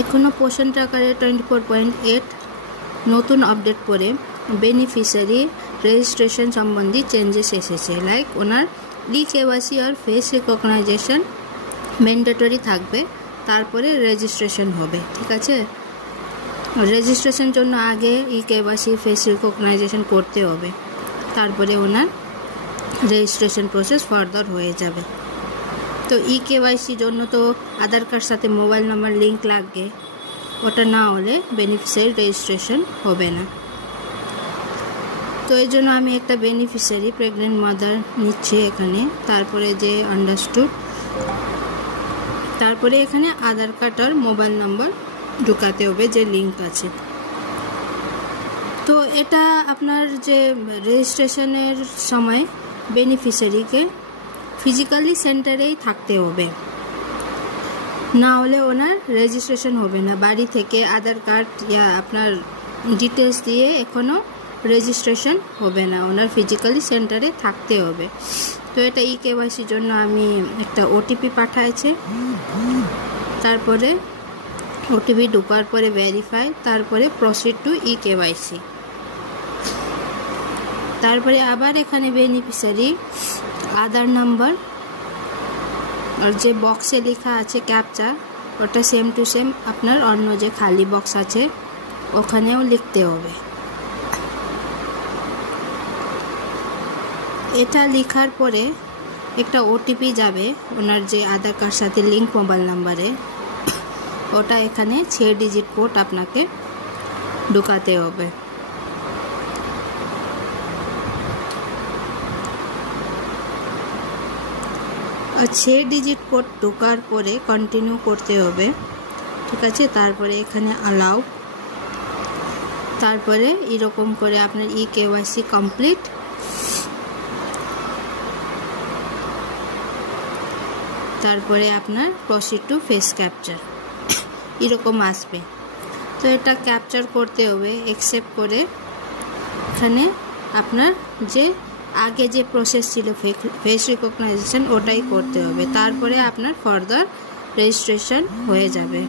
এখনো পোষণ ট্র্যাকারে 24.8 নতুন আপডেট করে বেনিফিশিয়ারি রেজিস্ট্রেশন সম্বন্ধী চেঞ্জেস এসেছে। লাইক ওনার কেওয়াইসি আর ফেস রিকগনাইজেশন ম্যান্ডেটরি থাকবে, তারপরে রেজিস্ট্রেশন হবে। ঠিক আছে, রেজিস্ট্রেশন জন্য আগে কেওয়াইসি ফেস রিকগনাইজেশন করতে হবে, তারপরে ওনার রেজিস্ট্রেশন প্রসেস ফার্দার হয়ে যাবে। তো কেওয়াইসির জন্য তো আধার কার্ড সাথে মোবাইল নাম্বার লিঙ্ক লাগবে, ওটা না হলে বেনিফিশিয়ারি রেজিস্ট্রেশন হবে না। তো এই জন্য আমি একটা বেনিফিশিয়ারি প্রেগনেন্ট মাদার নিচ্ছি এখানে, তারপরে যে আন্ডারস্টুড, তারপরে এখানে আধার কার্ড আর মোবাইল নাম্বার ঢুকাতে হবে যে লিঙ্ক আছে। তো এটা আপনার যে রেজিস্ট্রেশনের সময় বেনিফিশিয়ারিকে ফিজিক্যালি সেন্টারেই থাকতে হবে, না হলে ওনার রেজিস্ট্রেশন হবে না। বাড়ি থেকে আধার কার্ড ইয়া আপনার ডিটেলস দিয়ে এখনও রেজিস্ট্রেশন হবে না, ওনার ফিজিক্যালি সেন্টারে থাকতে হবে। তো এটা কেওয়াইসির জন্য আমি একটা ওটিপি পাঠাইছে, তারপরে ওটিপি ঢোকার পরে ভেরিফাই, তারপরে প্রসিড টু কেওয়াইসি। তারপরে আবার এখানে বেনিফিশিয়ারি আধার নাম্বার আর যে বক্সে লেখা আছে ক্যাপচা, ওটা সেম টু সেম আপনার অন্য যে খালি বক্স আছে ওখানেও লিখতে হবে। এটা লেখার পরে একটা ওটিপি যাবে ওনার যে আধার কার্ড সাথে লিঙ্ক মোবাইল নাম্বারে, ওটা এখানে 6 ডিজিট কোড আপনাকে ঢুকাতে হবে। আর 6 ডিজিট কোড ঢোকার পরে কন্টিনিউ করতে হবে। ঠিক আছে, তারপরে এখানে অ্যালাউ, তারপরে এরকম করে আপনার কেওয়াইসি কমপ্লিট, তারপরে আপনার প্রসিড টু ফেস ক্যাপচার এরকম আসবে। তো এটা ক্যাপচার করতে হবে, অ্যাকসেপ্ট করে এখানে আপনার যে আগে যে প্রসেস ছিল ফেস রিকগনাইজেশন ওটাই করতে হবে, তারপরে আপনার ফার্দার রেজিস্ট্রেশন হয়ে যাবে।